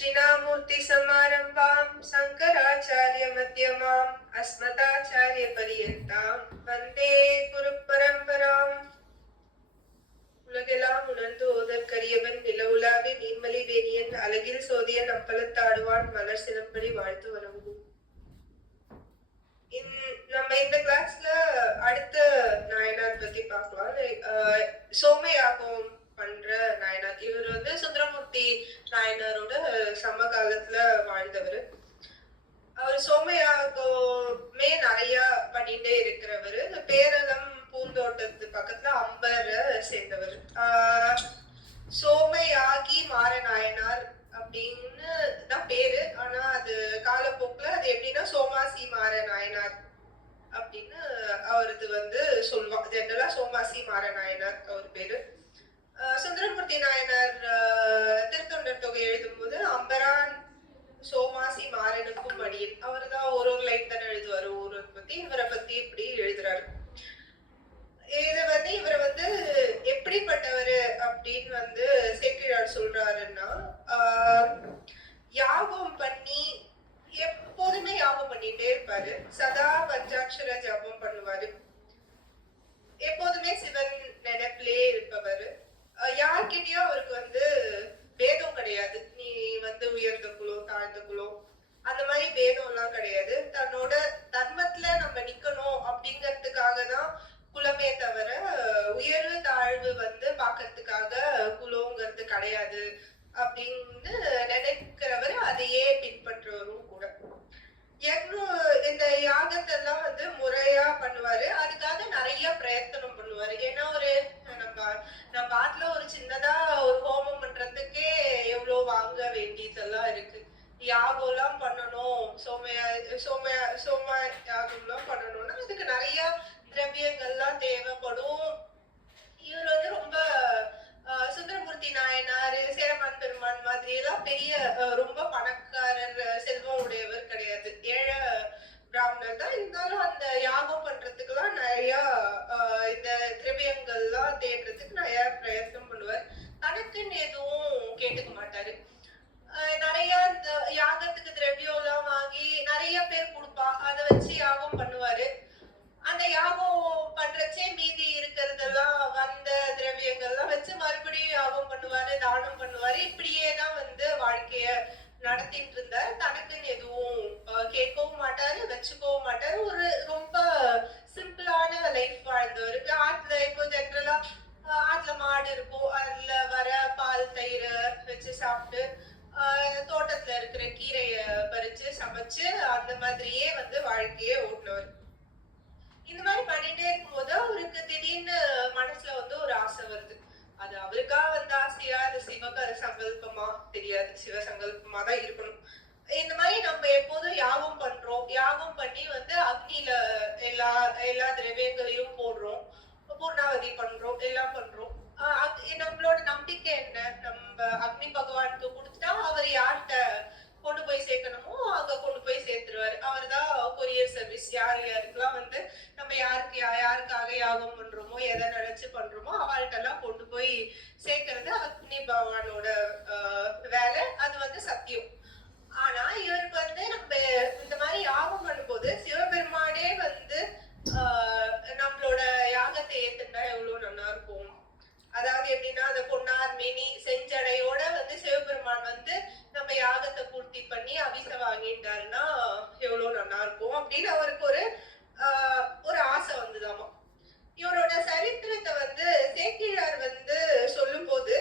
दक्षिणामूर्तिसमारम्भां शङ्कराचार्यमध्यमाम् अस्मदाचार्यपर्यन्तां वन्दे गुरुपरम्पराम्. உலகெல்லாம் உணர்ந்து ஓதற்கரியவன் நிலவுலாவி நீர்மலி வேணியன் அழகில் சோதியன் அப்பலத்தாடுவான் மலர் சிலம்படி வாழ்த்து வணங்கும். நம்ம இந்த கிளாஸ்ல அடுத்த நாயனார் பத்தி பார்க்கலாம். சோமயாகம் பண்ற நாயனார். இவர் சுந்தரமூர்த்தி நாயனாரோட சமகாலத்துல வாழ்ந்தவர். அவர் சோமயாகமே நிறைய பண்ணிட்டே இருக்கிறவர். இந்த பேரளம் பூந்தோட்டத்து பக்கத்துல அம்பரை சேர்ந்தவர். சோமயாகி மாரநாயனார் அப்படின்னு தான் பேரு. ஆனா அது காலப்போக்குல அது எப்படின்னா சோமாசி மாரநாயனார் அப்படின்னு அவரது சொல்லுவாங்க. ஜெனரலா சோமாசி மாரநாயனார் அவர் பேரு. சுந்தரமூர்த்தி நாயனார் திருத்தொண்டர் தொகை எழுதும் போது அம்பரான் சோமாசி மாறனுக்கும் அடியன் அவர் தான் ஒரு லைன் தானே எழுதுவாரு ஊரை பத்தி. இவரை பத்தி இப்படி எழுதுறாரு. இவர் எப்படிப்பட்டவர் அப்படின்னு சேக்கிழார் சொல்றாருன்னா, யாகம் பண்ணி எப்போதுமே யாகம் பண்ணிட்டே இருப்பாரு. சதா பஞ்சாட்சர ஜபம் பண்ணுவாரு. எப்போதுமே சிவன் நினைப்பிலே இருப்பவர். யார்கிட்டயும் அவருக்கு பேதம் கிடையாது. நீ உயர்ந்த குலம் தாழ்ந்த குலம் அந்த மாதிரி பேதம் எல்லாம் கிடையாது. தன்னோட தர்மத்துல நம்ம நிக்கணும் அப்படிங்கறதுக்காக தான் குலமே தவிர உயர்வு தாழ்வு பாக்கிறதுக்காக குலங்கிறது கிடையாது அப்படின்னு நினைக்கிறவர். அதையே பின்பற்றுவரும் கூட. இந்த யாகத்தெல்லாம் முறையா பண்ணுவாரு. அதுக்காக நிறைய பிரயத்தனம் பண்ணுவாரு. ஏன்னா நம்ம ஆட்டுல ஒரு சின்னதா ஒரு ஹோமம் பண்றதுக்கே எவ்வளவு வாங்க வேண்டியதெல்லாம் இருக்கு. யாகம் எல்லாம் பண்ணணும், சோம யாகம் எல்லாம் பண்ணணும்னா அதுக்கு நிறைய திரவியங்கள்லாம் தேவைப்படும். இவர் ரொம்ப சுந்தரமூர்த்தி நாயனார், சேரமான் பெருமான் மாதிரி எல்லாம் பெரிய ரொம்ப பணக்காரர் செல்வம் உடையவர் கிடையாது. ஏழை பிராமணர் தான். இருந்தாலும் அந்த யாகம் பண்றதுக்கு எல்லாம் நிறைய இந்த திரவியங்கள்லாம் தேடுறதுக்கு நிறைய பிரயத்னம் பண்ணுவார். தனக்குன்னு எதுவும் கேட்டுக்க மாட்டாரு. நிறைய இந்த யாகத்துக்கு திரவியம் எல்லாம் வாங்கி நிறைய பேர் கொடுப்பா. அதை வச்சு யாகம் பண்ணுவாரு. அந்த யாகம் பண்றச்சே மீதி இருக்கிறதெல்லாம் திரவியங்கள்லாம் வச்சு மறுபடியும் யாகம் பண்ணுவாரு, தானம் பண்ணுவாரு. இப்படியேதான் வாழ்க்கைய நடத்திட்டு இருந்தார். தனக்குன்னு எதுவும் கேட்கவும் மாட்டாரு, வச்சுக்கவும் மாட்டாரு. ஒரு ரொம்ப சிம்பிளான லைஃப் வாழ்ந்தவருக்கு. ஆத்துல இப்போ ஜென்ரலா ஆத்துல மாடு இருக்கும், அதுல வர பால் தயிர் வச்சு சாப்பிட்டு தோட்டத்துல இருக்கிற கீரைய பறிச்சு சமைச்சு அந்த மாதிரியே வாழ்க்கையே ஓட்டினவர். இந்த மாதிரி பண்ணிட்டே இருக்கும்போது அவருக்கு திடீர்னு மனசுல ஒரு ஆசை வருது. அது அவருக்கா ஆசையா, அது சங்கல்பமா தெரியாது. சிவ சங்கல்பமா தான் இருக்கணும். இந்த மாதிரி நம்ம எப்போதும் யாகம் பண்றோம். யாகம் பண்ணி அக்னியில எல்லா திரவியங்களையும் போடுறோம், பூர்ணாவதி பண்றோம், எல்லாம் பண்றோம். நம்மளோட நம்பிக்கை என்ன? நம்ம அக்னி பகவானுக்கு கொடுத்துட்டா அவர் யார்கிட்ட கொண்டு போய் சேர்க்கணுமோ அங்க கொண்டு போய் சேர்த்துருவாரு. அவர் தான் கொரியர் சர்வீஸ். யாருக்கெல்லாம் நம்ம யாருக்காக யாகம் பண்றோமோ, எதை நினைச்சு பண்றோமோ அவள்கிட்ட எல்லாம் கொண்டு போய் சேர்க்கறது அக்னி பகவானோட வேலை. அது சத்தியம். ஆனா இவருக்கு நம்ம இந்த மாதிரி யாகம் பண்ணும்போது சிவபெருமானே நம்மளோட யாகத்தை ஏத்துட்டா எவ்வளவு நல்லா இருக்கும். அதாவது எப்படின்னா அந்த பொன்னார் மேனி செஞ்சடையோட சிவபெருமான் நம்ம யாகத்தை பூர்த்தி பண்ணி அபிச வாங்கிட்டாருன்னா எவ்வளவு நல்லா இருக்கும் அப்படின்னு அவருக்கு ஒரு ஆசை வந்துதாமா. இவரோட சரித்திரத்தை சேக்கிழார் சொல்லும் போது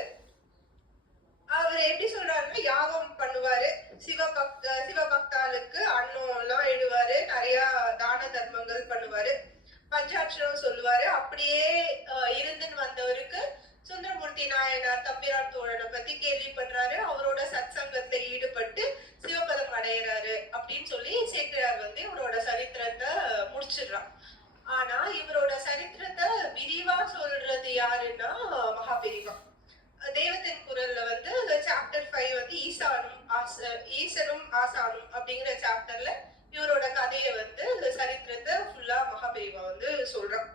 அவர் எப்படி சொல்றாருன்னா, யாகம் பண்ணுவாரு, சிவபக்தாளுக்கு அன்னம் எல்லாம் இடுவாரு, நிறைய தான தர்மங்கள் பண்ணுவாரு, பஞ்சாட்சரம் சொல்லுவாரு. அப்படியே இருந்துன்னு வந்தவருக்கு சுந்தரமூர்த்தி நாயனார் தம்பிரான் தோழனை பத்தி கேள்விப்படுறாரு. அவரோட சத்சங்கத்துல ஈடுபட்டு சிவபதம் அடையிறாரு அப்படின்னு சொல்லி சேக்கிழார் இவரோட சரித்திரத்தை முடிச்சிடுறான். ஆனா இவரோட சரித்திரத்தை விரிவா சொல்றது யாருன்னா மகாபெரிவா. தெய்வத்தின் குரல்ல சாப்டர் 5 ஈசனும் ஆசானும் அப்படிங்கிற சாப்டர்ல இவரோட கதையை சரித்திரத்தை ஃபுல்லா மகாபெரிவா சொல்றான்.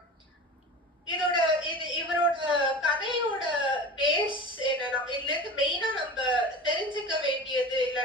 இவரோட கதையோட பேஸ் என்னன்னா, இதுல இருந்து மெயினா நம்ம தெரிஞ்சுக்க வேண்டியது இல்ல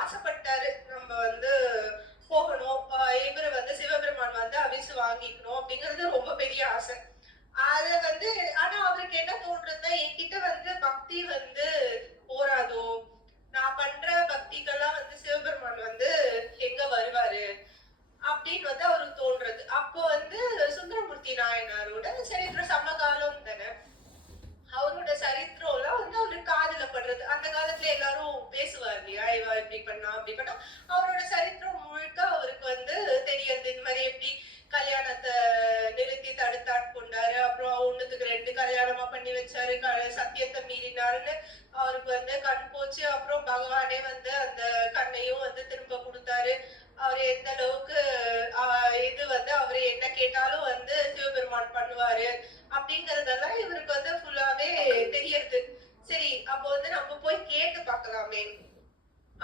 ஆசைப்பட்டாரு. நம்ம வந்து போகணும். இவரு வந்து சிவபெருமான் வந்து அவிசு வாங்கிக்கணும் அப்படிங்கிறது ரொம்ப பெரிய ஆசை. அத வந்து ஆனா அவருக்கு என்ன தோன்றதுன்னா, என்கிட்ட வந்து பக்தி வந்து போராதோ! நான் பண்ற பக்திக்கெல்லாம் வந்து சிவபெருமான் வந்து எங்க வருவாரு? அப்படின்னு வந்து அவருக்கு தோன்றது. அப்போ வந்து சுந்தரமூர்த்தி நாயனாரோட சரித்திரம் சமகாலம் தானே. அவரோட சரித்திரம்லாம் வந்து அவருக்கு காதுல படுறது. அந்த காலத்துல எல்லாரும் பேசுவார் இல்லையா? இவ இப்படி பண்ணா, அப்படி பண்ணா. அவரோட சரித்திரம் முழுக்க அவருக்கு வந்து தெரியறது. இந்த மாதிரி எப்படி கல்யாணத்த நிறுத்தி தடுத்தாட்கொண்டாரு. அப்புறம் 1க்கு 2 கல்யாணமா பண்ணி வச்சாரு. சத்தியத்தை மீறினாருன்னு அவருக்கு வந்து கண் போச்சு. அப்புறம் பகவானே வந்து அந்த கண்ணையும் வந்து திரும்ப கொடுத்தாரு. அவரு எந்த அளவுக்கு இது வந்து அவரு என்ன கேட்டாலும் வந்து சிவபெருமான் பண்ணுவாரு அப்படிங்கறதெல்லாம் இவருக்கு வந்து ஃபுல்லாவே தெரியறது. சரி, அப்போ வந்து நம்ம போய் கேட்டு பார்க்கலாமே.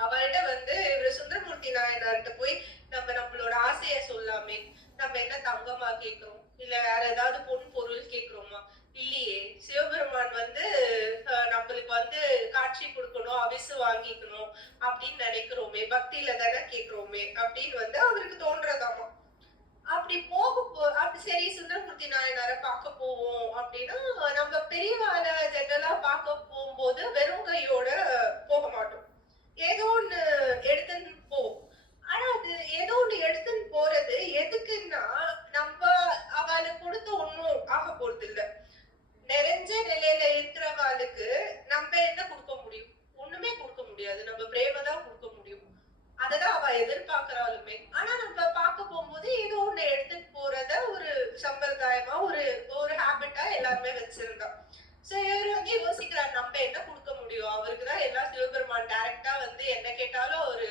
அவர்கிட்ட வந்து இவரு சுந்தரமூர்த்தி நாயனார்கிட்ட போய் நம்மளோட ஆசைய சொல்லாமே. நம்ம என்ன தங்கமா கேக்குறோம்? இல்ல வேற ஏதாவது பொன் பொருள் கேக்குறோமா? இல்லையே. சிவபெருமான் வந்து நம்மளுக்கு வந்து காட்சி கொடுக்கணும், அவிசு வாங்கிக்கணும் அப்படின்னு நினைக்கிறோமே, பக்தியில தானே கேக்குறோமே அப்படின்னு வந்து அவருக்கு தோன்றதாமா. அப்படி அப்படி சரி சுந்தரமூர்த்தி நாயனார பார்க்க போவோம் அப்படின்னா, நம்ம பெரியவாள ஜெனரலா பார்க்க போகும்போது வெறும் கையோட போக மாட்டோம். ஏதோ ஒண்ணு எடுத்துன்னு போவோம். ஆனா அது ஏதோ ஒண்ணு எடுத்துன்னு போறது எதுக்குன்னா, நம்ம அவளுக்கு கொடுத்து ஒண்ணும் ஆக போறது இல்ல. நிறைஞ்ச நிலையில இருக்கிறவாளுக்கு நம்ம என்ன கொடுக்க முடியும்? ஒண்ணுமே கொடுக்க முடியாது. நம்ம பிரேம தான் கொடுக்க முடியும். அததான் அவ எதிர்பார்க்கிறாளுமே. ஆனா நம்ம பார்க்க போகும்போது ஏதோ ஒண்ணு எடுத்துட்டு போறத ஒரு சம்பிரதாயமா ஒரு ஒரு ஹேபிட்டா எல்லாருமே வச்சிருந்தோம். சோ இவர் வந்து யோசிக்கிறார், நம்ம என்ன கொடுக்க முடியும்? அவருக்குதான் எல்லாம் சிவபெருமான் டைரக்டா வந்து என்ன கேட்டாலும் அவரு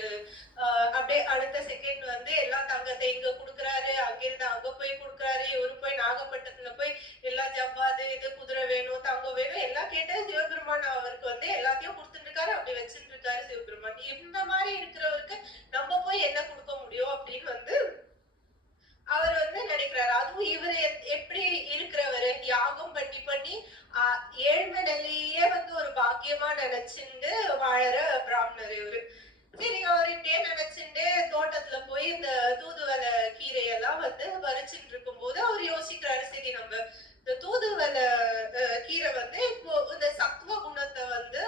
அப்படியே அடுத்த செகண்ட் வந்து எல்லா தங்கத்தை இங்க குடுக்குறாரு, அங்கிருந்து அங்க போய் குடுக்குறாரு. இவரு போய் நாகப்பட்டினத்துல போய் எல்லா ஜவ்வாது இது குதிரை வேணும், தங்கம் வேணும் எல்லாம் கேட்டு சிவபெருமான் அவருக்கு வந்து எல்லாத்தையும் கொடுத்துட்டு இருக்காரு. அப்படி வச்சுட்டு இருக்காரு சிவபெருமான். இந்த மாதிரி இருக்கிறவருக்கு நம்ம போய் என்ன கொடுக்க முடியும் அப்படின்னு வந்து அவர் வந்து நினைக்கிறாரு. அதுவும் இவரு எப்படி இருக்கிறவரு யாகம் பண்ணி பண்ணி ஏழ்மை நிலையே வந்து ஒரு பாக்கியமா நினைச்சுண்டு வாழற பிராமணர் இவரு. சரி, அவர் இப்படியே நினைச்சுட்டு தோட்டத்துல போய் இந்த தூதுவளை கீரையெல்லாம் வந்து பறிச்சுட்டு இருக்கும் போது அவர் யோசிக்கிறாரு, சரி நம்ம இந்த தூதுவளை கீரை வந்து இப்போ இந்த சத்துவ குணத்தை வந்து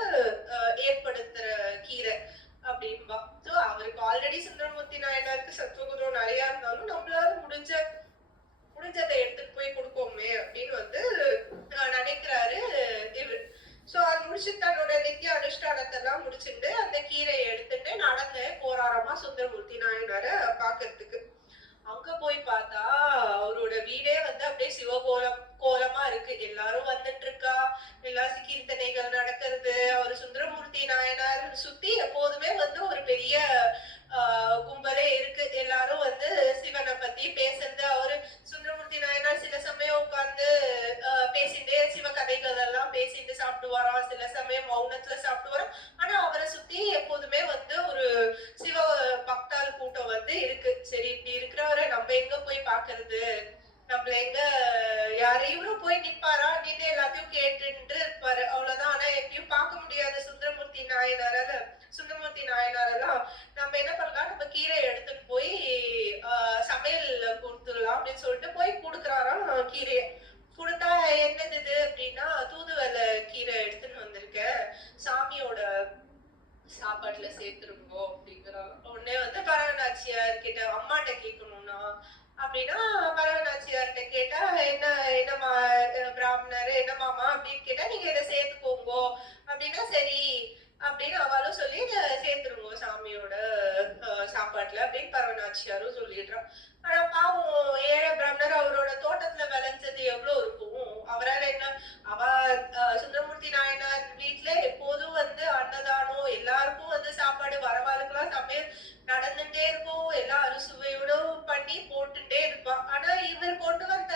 ஏற்படுத்துற கீரை அப்படின்பா. சோ அவருக்கு ஆல்ரெடி சுந்தரமூர்த்தி நாயனாருக்கு சத்துவகுணம் நிறைய இருந்தாலும் நம்மளால முடிஞ்சதை எடுத்துட்டு போய் கொடுப்போமே அப்படின்னு வந்து நினைக்கிறாரு இவர். சோ அது முடிச்சு தன்னோட நித்திய அனுஷ்டானத்தை எல்லாம் முடிச்சுட்டு அந்த கீரையை எடுத்துட்டு நடந்து போறாராமா சுந்தரமூர்த்தி நாயனார பாக்குறதுக்கு. அங்க போய் பார்த்தா அவரோட வீடே வந்து அப்படியே கோலமா இருக்கு. எல்லாரும் வந்துட்டு இருக்கா, எல்லா கீர்த்தனைகள் நடக்கிறது. அவர் சுந்தரமூர்த்தி நாயனார் சுத்தி எப்போதுமே வந்து ஒரு பெரிய கும்பலே இருக்கு. எல்லாரும் வந்து சிவனை பத்தி பேசுறது. அவரு சுந்தரமூர்த்தி நாயனார் சில சமயம் உட்கார்ந்து பேசிட்டே சிவ கதைகள் எல்லாம் பேசிட்டு சாப்பிடுவாராம். சில சமயம் மௌனத்துல சாப்பிடுவாராம். ஆனா அவரை சுத்தி எப்போதுமே வந்து ஒரு சிவ பக்தால் கூட்டம் வந்து இருக்கு. சரி, இப்படி இருக்கிறவரை நம்ம எங்க போய் பாக்குறது? நம்மள எங்க யாரையும் போய் நிப்பாரா? நின்று எல்லாத்தையும் கேட்டுட்டு இருப்பாரு, அவ்வளவுதான். ஆனா எப்படியும் பார்க்க முடியாது சுந்தரமூர்த்தி நாயனாரெல்லாம். நம்ம என்ன பண்ணலாம், நம்ம கீரை எடுத்துட்டு போய் சமையல் கொடுத்துடலாம் அப்படின்னு சொல்லிட்டு போய் கொடுக்குறாராம் கீரையை. கொடுத்தா என்னது இது அப்படின்னா, தூதுவளை கீரை எடுத்துன்னு வந்திருக்க, சாமியோட சாப்பாட்டுல சேர்த்துருங்கோ அப்படிங்கிறாங்க. உடனே வந்து பரவநாச்சியார் கிட்ட அம்மாட்ட கேட்கணும்னா அப்படின்னா, பரவநாச்சியார்கிட்ட கேட்டா என்னமா பிராமணர் என்னமாமா அப்படின்னு கேட்டா, நீங்க இதை சேர்த்துக்கோங்கோ அப்படின்னா சரி அப்படின்னு அவளும் சொல்லி இதை சேர்த்துருங்கோ சாமியோட சாப்பாட்டுல அப்படின்னு பரவநாச்சியாரும் சொல்லிடுறான். ஆனா பாவம் ஏழை பிராமணர் அவரோட தோட்டத்துல விளைஞ்சது எவ்வளவு இருக்கும். அவரால் என்ன, சுந்தரமூர்த்தி நாயனார் வீட்டுல எப்போதும் வந்து அன்னதானம், எல்லாருக்கும் வந்து சாப்பாடு, வரவாளுக்கெல்லாம் சமையல் நடந்துட்டே இருக்கும். எல்லா அறுசுவையோட பண்ணி போட்டுட்டே இருப்பா. ஆனா இவர் கொண்டு வந்த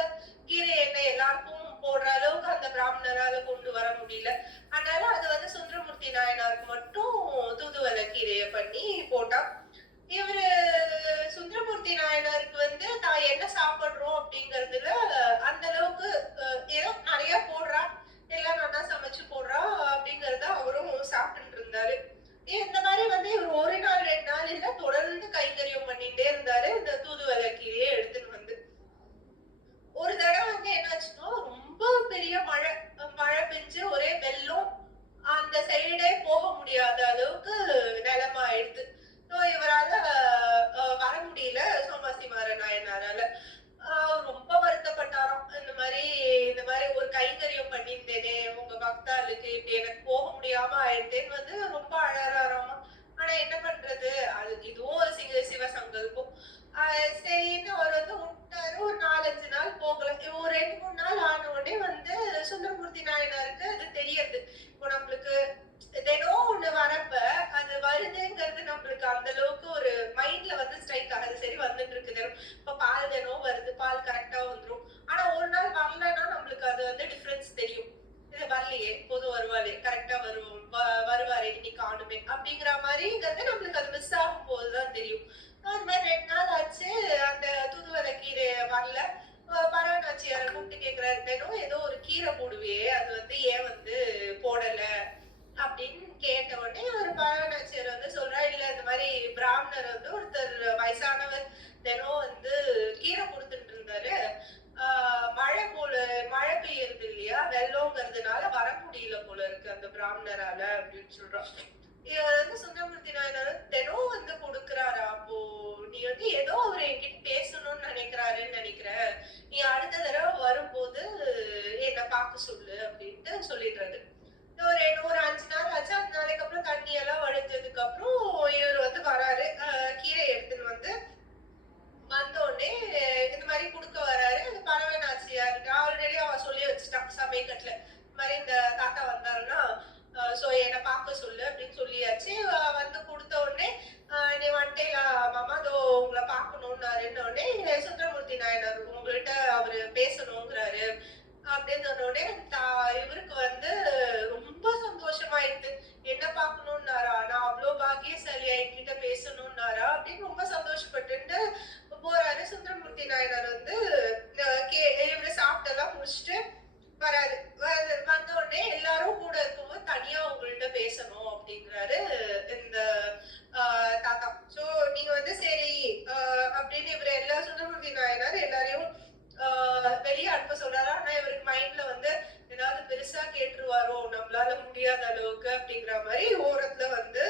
கீரை என்ன எல்லாருக்கும் போடுற அளவுக்கு அந்த பிராமணரால கொண்டு வர முடியல. அதனால அது வந்து சுந்தரமூர்த்தி நாயனாருக்கு மட்டும் தூதுவளை கீரைய பண்ணி போட்டா. இவரு சுந்தரமூர்த்தி நாயனாருக்கு வந்து நான் என்ன சாப்பிடுறோம் அப்படிங்கறதுல அந்த அளவுக்கு ஏதோ நிறைய போடுறா, எல்லாம் நல்லா சமைச்சு போடுறா அப்படிங்கறத அவரும் சாப்பிட்டு இருந்தாரு. இந்த மாதிரி வந்து இவர் ஒரு நாள் பிராமணர் வந்து ஒருத்தர் வயசானவர் தினம் வந்து கீரை கொடுத்துட்டு இருந்தாரு. மழை பெய்யுறது இல்லையா, வெள்ளம்ங்கிறதுனால வர முடியல போல இருக்கு அந்த பிராமணரால அப்படின்னு சொல்றோம். இவர் வந்து சுந்தரமூர்த்தி நாயனார் தினம் வந்து கொடுக்குறாரா, அப்போ நீ வந்து ஏதோ அவர் என்கிட்ட பேசணும்னு நினைக்கிறாருன்னு நினைக்கிறேன், நீ அடுத்த தடவை வரும்போது என்ன பார்க்க சொல்லு அப்படின்ட்டு சொல்லிடுறாரு. ஒரு 5 நாள் ஆச்சு. 5 நாளைக்கு அப்புறம் தண்ணி எல்லாம் வடிஞ்சதுக்கு அப்புறம் இவர் வந்து வராரு. கீரை எடுத்துன்னு வந்த உடனே இந்த மாதிரி குடுக்க வராரு. பறவை நாச்சியார் ஆல்ரெடி அவ சொல்லி வச்சுட்டான் சமயக்கட்டுல, இந்த மாதிரி இந்த தாத்தா வந்தாருன்னா சோ என்ன பார்க்க சொல்லு அப்படின்னு சொல்லியாச்சு. வந்து கொடுத்த உடனே நீ வந்துட்டேலா மாமா, அதோ உங்களை பார்க்கணும்னாருன்ன உடனே சுந்தரமூர்த்தி நாயனார் உங்கள்கிட்ட அவரு பேசணுங்கிறாரு அப்படின்னு சொன்ன உடனே இவருக்கு வந்து ரொம்ப சந்தோஷமாயிடுது. என்ன பார்க்கணும்னாரா, நான் அவ்வளவு பாக்கியசாலியா என்கிட்ட பேசணும்னாரா அப்படின்னு ரொம்ப சந்தோஷப்பட்டு போறாரு. சுந்தரமூர்த்தி நாயனார் வந்து இவரு சாப்பிட்டெல்லாம் முடிச்சுட்டு வராது. வந்த உடனே எல்லாரும் கூட இருக்கும்போது தனியா உங்கள்கிட்ட பேசணும் அப்படிங்கிறாரு இந்த தாத்தா. சோ நீங்க வந்து சரி அப்படின்னு இவரு எல்லா சுந்தரமூர்த்தி நாயனார் எல்லாரையும் வெளியே அனுப்ப சொல்றாரு. ஆனா இவருக்கு மைண்ட்ல வந்து ஏதாவது பெருசா கேட்டுருவாரோ நம்மளால முடியாத அளவுக்கு அப்படிங்கிற மாதிரி ஓரத்துல வந்து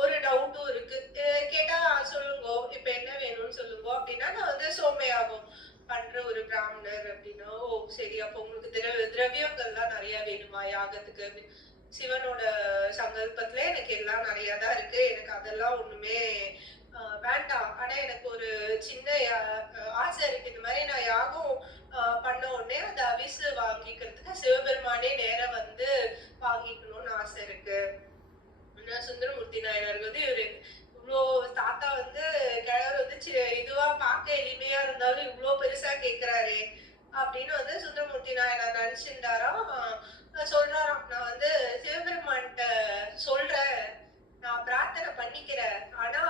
ஒரு டவுட்டும் இருக்கு. கேட்டா சொல்லுங்க இப்ப என்ன வேணும்னு சொல்லுங்க அப்படின்னா, நான் வந்து சோமையாகும் பண்ற ஒரு பிராமணர் அப்படின்னா, ஓ சரி அப்ப உங்களுக்கு திரவியங்கள்லாம் நிறைய வேணுமா யாகத்துக்கு? சிவனோட சங்கல்பத்துல எனக்கு எல்லாம் நிறைய தான் இருக்கு, எனக்கு அதெல்லாம் ஒண்ணுமே வேண்டாம். ஆனா எனக்கு ஒரு சின்ன ஆசை இருக்கு. இந்த மாதிரி நான் யாகம் பண்ண உடனே அந்த அவிசு வாங்கிக்கிறதுக்கு சிவபெருமானே நேரம் வந்து வாங்கிக்கணும்னு ஆசை இருக்கு. சுந்தரமூர்த்தி நாயனார் வந்து இவரு இவ்வளோ தாத்தா வந்து கிழவர் வந்து இதுவா பார்க்க எளிமையா இருந்தாலும் இவ்வளோ பெருசா கேட்கிறாரே அப்படின்னு வந்து சுந்தரமூர்த்தி நாயனார் நினைச்சிருந்தாராம். சொல்றாராம், நான் வந்து சிவபெருமான்கிட்ட சொல்றேன், நான் பிரார்த்தனை பண்ணிக்கிறேன், ஆனா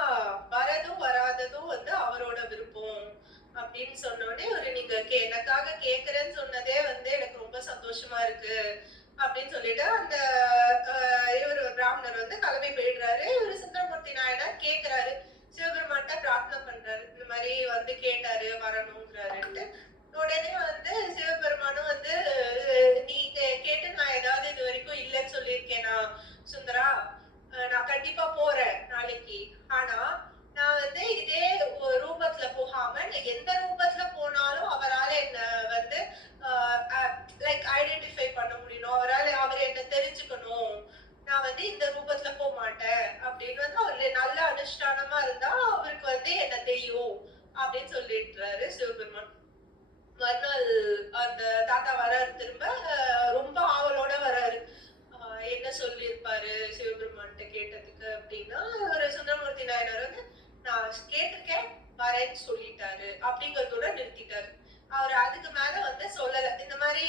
வரதும் வராததும் வந்து அவரோட விருப்பம் அப்படின்னு சொன்னோடனே ஒரு நீங்க எனக்காக கேக்குறேன்னு சொன்னதே வந்து எனக்கு ரொம்ப சந்தோஷமா இருக்கு அப்படின்னு சொல்லிட்டு அந்த இவரு பிராமணர் வந்து கிளம்பி போயிடுறாரு. இவரு சுந்தரமூர்த்தி நாயனார் கேக்குறாரு, சிவபெருமான்கிட்ட பிரார்த்தனை பண்றாரு, இந்த மாதிரி வந்து கேட்டாரு வரணுங்கிறாருன்ட்டு. உடனே வந்து சிவபெருமானும் வந்து நீ கேட்டு நான் ஏதாவது இது வரைக்கும் இல்லைன்னு சொல்லியிருக்கேனா சுந்தரா, நான் கண்டிப்பா போறேன் நாளைக்கு, ஆனா நான் வந்து இதே ரூபத்துல போகாம எந்த ரூபத்துல போனாலும் அவரால் என்ன வந்து லைக் ஐடென்டிஃபை பண்ண முடியணும், அவர் என்ன தெரிஞ்சுக்கணும், நான் வந்து இந்த ரூபத்துல போக மாட்டேன் அப்படின்னு வந்து ஒரு நல்ல அனுஷ்டானமா இருந்தா அவருக்கு வந்து என்ன தெரியும் அப்படின்னு சொல்லிடுறாரு சிவபெருமான். மறுநாள் அந்த தாத்தா வராரு, திரும்ப ரொம்ப ஆவலோட வராரு. என்ன சொல்லியிருப்பாரு சிவபெருமான்கிட்ட கேட்டதுக்கு அப்படின்னா, ஒரு சுந்தரமூர்த்தி நாயனார் வந்து நான் கேட்டிருக்கேன் வரேன்னு சொல்லிட்டாரு அப்படிங்கறதோட நிறுத்திட்டாரு. அவர் அதுக்கு மேல வந்து சொல்லல. இந்த மாதிரி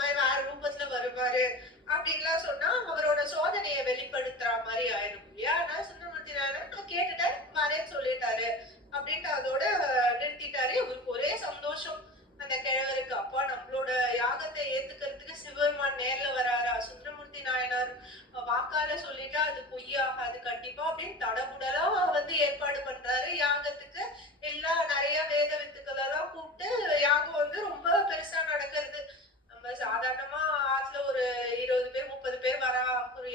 வேற ரூபத்துல வருவாரு அப்படின்லாம் சொன்னா அவரோட சோதனையை வெளிப்படுத்துற மாதிரி ஆயிடும் இல்லையா. ஆனா சுந்தரமூர்த்தி நாயனார் நான் கேட்டுட்டாரு வரேன்னு சொல்லிட்டாரு அப்படின்ட்டு அதோட நிறுத்திட்டாரு. இவருக்கு ஒரே சந்தோஷம் அந்த கிழவருக்கு. அப்பா நம்மளோட யாகத்தை ஏத்துக்கிறதுக்கு சிவபெருமான் நேர்ல வராரா, சுந்தரமூர்த்தி நாயனார் வாக்கால சொல்லிட்டா அது பொய்யாகாது கண்டிப்பா அப்படின்னு தடபுடலா வந்து ஏற்பாடு பண்றாரு யாகத்துக்கு. நிறைய வேத வித்துக்கள் எல்லாம் கூப்பிட்டு யாகம் வந்து ரொம்ப பெருசா நடக்கிறது. நம்ம சாதாரணமா ஆத்துல ஒரு 20 பேர் 30 பேர் வரா ஒரு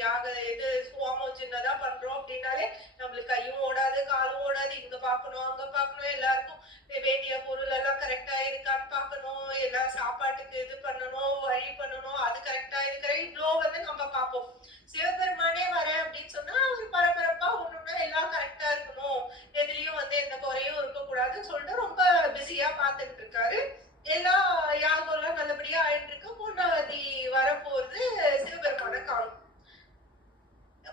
இது ஹோமம் சின்னதா பண்றோம் அப்படின்னாலே நம்மளுக்கு கையும் ஓடாது காலும் ஓடாது, இங்க பாக்கணும் அங்க பாக்கணும், எல்லாருக்கும் வேண்டிய பொருள் எல்லாம் கரெக்டா இருக்கான்னு பாக்கணும், எல்லாம் சாப்பாட்டுக்கு இது பண்ணணும் வழி பண்ணணும், அது கரெக்டா இது இவ்வளோ வந்து நம்ம பார்ப்போம். சிவபெருமானே வரேன் அப்படின்னு சொன்னா அவர் பரபரப்பா ஒண்ணுன்னா எல்லாம் கரெக்டா இருக்கணும், எதுலயும் வந்து எந்த குறையும் இருக்கக்கூடாதுன்னு சொல்லிட்டு ரொம்ப பிஸியா பாத்துக்கிட்டு இருக்காரு. எல்லா யாகம் எல்லாம் நல்லபடியா ஆயிட்டு இருக்கு. பூர்ணவதி வரப்போறது சிவபெருமான காணும்,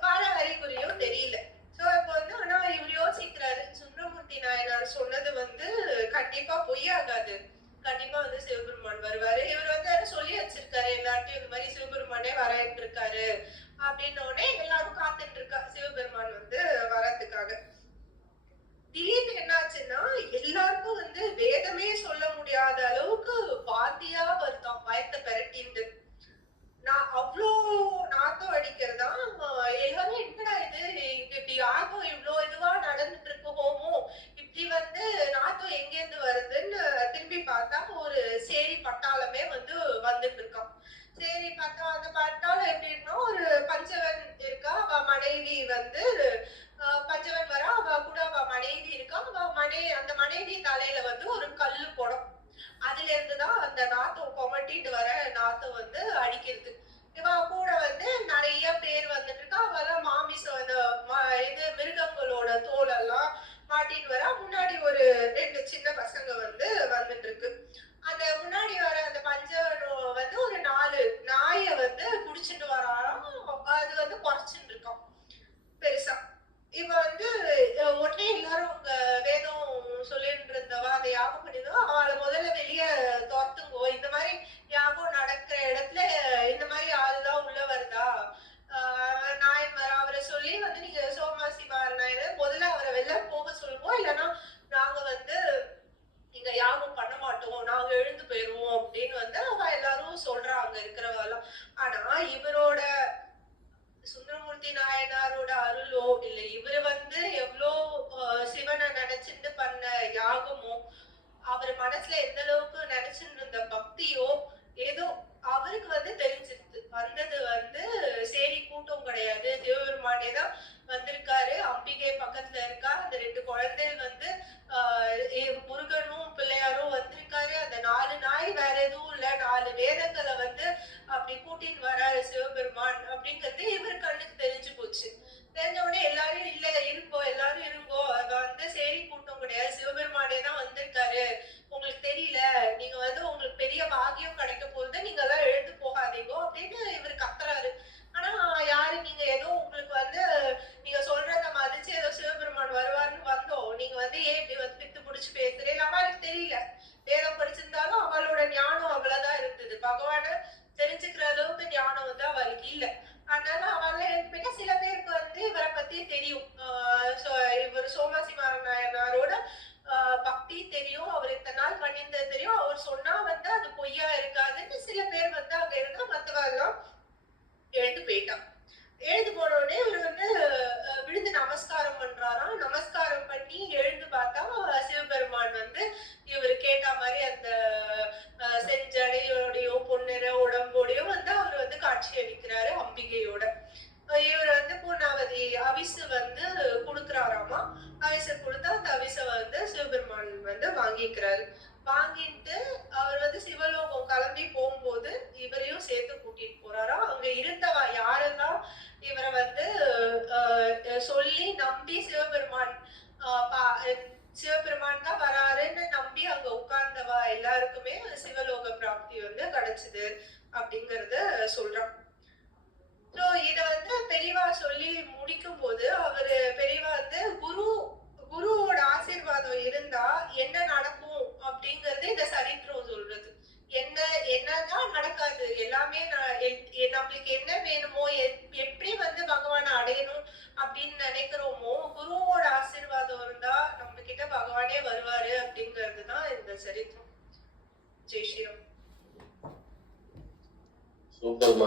வர அறிகுறியும் தெரியல. சோ இப்ப வந்து ஆனா இவர் யோசிக்கிறாரு, சுந்தரமூர்த்தி நாயனார் சொன்னது வந்து கண்டிப்பா பொய்யாகாது, கண்டிப்பா வந்து சிவபெருமான் வருவாரு. இவர் வந்து சொல்லி வச்சிருக்காரு எல்லார்ட்டையும் இந்த மாதிரி சிவபெருமானே வரட்டு இருக்காரு அப்படின்னோடனே எல்லாரும் காத்துட்டு இருக்கா சிவபெருமான் வந்து வரதுக்காக. திடீர்னு என்னாச்சுன்னா எல்லாருக்கும் வந்து வேதமே சொல்ல முடியாத அளவுக்கு வாந்தியா வருதான், பயத்தை பெரட்டிண்டு. நான் அவ்வளோ நாத்தம் அடிக்கிறதா. எல்லாரும் என்னடா இது இப்படி இப்படி யாகம் இவ்ளோ இதுவா நடந்துட்டு இருக்கு ஹோமம். இப்படி வந்து நாத்தம் எங்கேருந்து வருதுன்னு திரும்பி பார்த்தா ஒரு சேரி பட்டாளமே வந்து வந்துட்டு இருக்கான். சரி பார்த்தா அந்த பட்டாளம் எப்படின்னா ஒரு பஞ்சவன் இருக்கா. அவ மனைவி வந்து பஞ்சவன் வரா. அவ கூட அவ மனைவி இருக்கா. அந்த மனைவி தலையில வந்து ஒரு கல்லு குடம். அதுல இருந்துதான் அந்த நாத்தம் கொமட்டிட்டு வர நாத்தம் வந்து அடிக்கிறது. இவ கூட வந்து நிறைய பேர் வந்துட்டு இருக்கா. அவெல்லாம் மாமிசம் இது மிருகங்களோட தோல் எல்லாம் மாட்டிட்டு வரா. முன்னாடி ஒரு 2 சின்ன பசங்க வந்து வந்துட்டு இருக்கு. அந்த முன்னாடி வர அந்த பஞ்சவன் வந்து ஒரு 4 நாய வந்து புடிச்சிட்டு வராராம். அது வந்து குறைச்சுட்டு இருக்கான் பெருசா. இவ வந்து உடனே எல்லாரும் உங்க வேதம் சொல்லிட்டு இருந்தவா அந்த யாகம் பண்ணிதோ அவளை முதல்ல வெளிய துரத்துங்கோ. இந்த மாதிரி யாகம் நடக்கிற இடத்துல இந்த மாதிரி ஆளுதான் உள்ள வருதா, நாயன்மார் அவரை சொல்லி வந்து நீங்க சோமாசி நாயனர் முதல்ல அவரை வெளில போக சொல்லுவோம். இல்லைன்னா நாங்க வந்து இங்க யாகம் பண்ண மாட்டோம், நாங்க எழுந்து போயிருவோம் அப்படின்னு வந்து அவ எல்லாரும் சொல்றாங்க இருக்கிறவெல்லாம். ஆனா இவரோட சுந்தரமூர்த்தி நாயனாரோட அருளோ இல்ல இவரு வந்து எவ்வளோ சிவனை நினைச்சிட்டு பண்ண யாகமோ அவர் மனசுல எந்த அளவுக்கு நினைச்சிட்டு இருந்த பக்தியோ ஏதோ அவருக்கு வந்து தெரிஞ்சிருது. வந்தது வந்து சேரி கூட்டம் கிடையாது, சிவபெருமானே தான் வந்திருக்காரு. அம்பிகை பக்கத்துல இருக்கா. அந்த 2 குழந்தைகள் வந்து முருகனும் பிள்ளையாரும் வந்திருக்காரு. அந்த 4 நாய் வேற எதுவும் இல்ல, 4 வேதங்களை வந்து அப்படி கூட்டின்னு வராரு சிவபெருமான் அப்படிங்கிறது இவர் கண்ணுக்கு தெரிஞ்சு போச்சு. தெரிஞ்ச உடனே எல்லாரும் இல்ல இருங்கோ, எல்லாரும் இருங்கோ, வந்து சேரி கூட்டம் கிடையாது, சிவபெருமானே தான் வந்திருக்காரு, உங்களுக்கு தெரியல, நீங்க வந்து உங்களுக்கு பெரிய பாக்கியம் கிடைக்க போகுது, நீங்க எல்லாம் எழுந்து போகாதீங்கோ அப்படின்னு இவர் கத்துறாரு. ஆனா யாரு நீங்க ஏதோ உங்களுக்கு வந்து நீங்க சொல்றத மதிச்சு ஏதோ சிவபெருமான் வருவாருன்னு வந்தோம், நீங்க வந்து ஏன் இப்படி வந்து பித்து பிடிச்சு பேசுறேன். அவளுக்கு தெரியல, வேதம் படிச்சிருந்தாலும் அவளோட ஞானம் அவ்வளவுதான் இருந்தது. பகவான தெரிஞ்சுக்கிற அளவுக்கு ஞானம் வந்து அவளுக்கு இல்ல. அதனால அவளை எழுப்பினா சில பேருக்கு வந்து இவரை பத்தி தெரியும். இவர் சோமாசி நாயனாரோட பக்தி தெரியும், அவர் இத்தனை நாள் பண்ணியிருந்தது தெரியும், அவர் சொன்னா வந்து அது பொய்யா இருக்காதுன்னு சில பேர் வந்து அங்க இருந்தா மத்தவெல்லாம் எழுந்து போயிட்டான். எழுந்து போன உடனே இவர் வந்து விழுந்து நமஸ்காரம் பண்றாராம். நமஸ்காரம் பண்ணி எழுந்து பார்த்தா சிவபெருமான் வந்து இவர் கேட்ட மாதிரி அந்த செஞ்சடையோடையும் பொன்னிற உடம்போடையும் வந்து அவர் வந்து காட்சி அளிக்கிறாரு அம்பிகையோட. இவர் வந்து பூர்ணாவதி அவிசு வந்து கொடுக்குறாராமா. அவிசை கொடுத்தா அந்த அவிசை வந்து சிவபெருமான் வந்து வாங்கிக்கிறாரு. வாங்கிட்டு அவர் வந்து சிவலோகம் கிளம்பி போகும்போது இவரையும் சேர்த்து கூட்டிட்டு போறாரா. அங்க இருந்தவா யாரெல்லாம் இவரை வந்து சொல்லி நம்பி சிவபெருமான் தான் வராருன்னு நம்பி அங்க உட்கார்ந்தவா எல்லாருக்குமே சிவலோக பிராப்தி வந்து கிடைச்சது அப்படிங்கறத சொல்றான். சோ இத வந்து பெரியவா சொல்லி முடிக்கும் போது அவரு பெரியவா வந்து குருவோட ஆசீர்வாதம் இருந்தா என்ன நடக்கும் அப்படிங்கறது இந்த சரித்திரம் சொல்றது. என்னதான் நடக்காது, எல்லாமே நம்மளுக்கு என்ன வேணுமோ எப்படி வந்து பகவானை அடையணும் அப்படின்னு நினைக்கிறோமோ குருவோட ஆசீர்வாதம் இருந்தா நம்ம கிட்ட பகவானே வருவாரு அப்படிங்கறதுதான் இந்த சரித்திரம். ஜெய் ஸ்ரீராம். சூப்பர்மா.